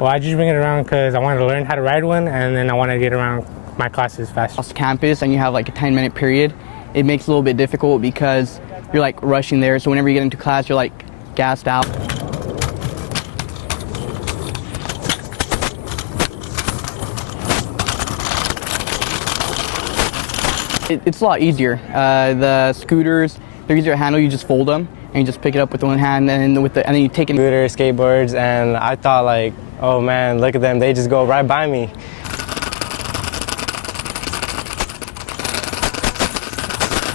Well, I just bring it around because I wanted to learn how to ride one, and then I want to get around my classes faster. Across campus and you have like a 10-minute period, it makes it a little bit difficult because you're like rushing there. So whenever you get into class, you're like gassed out. It's a lot easier. The scooters, they're easier to handle. You just fold them and you just pick it up with one hand, and then you take it. Scooters, skateboards, and I thought like, oh man, look at them, they just go right by me.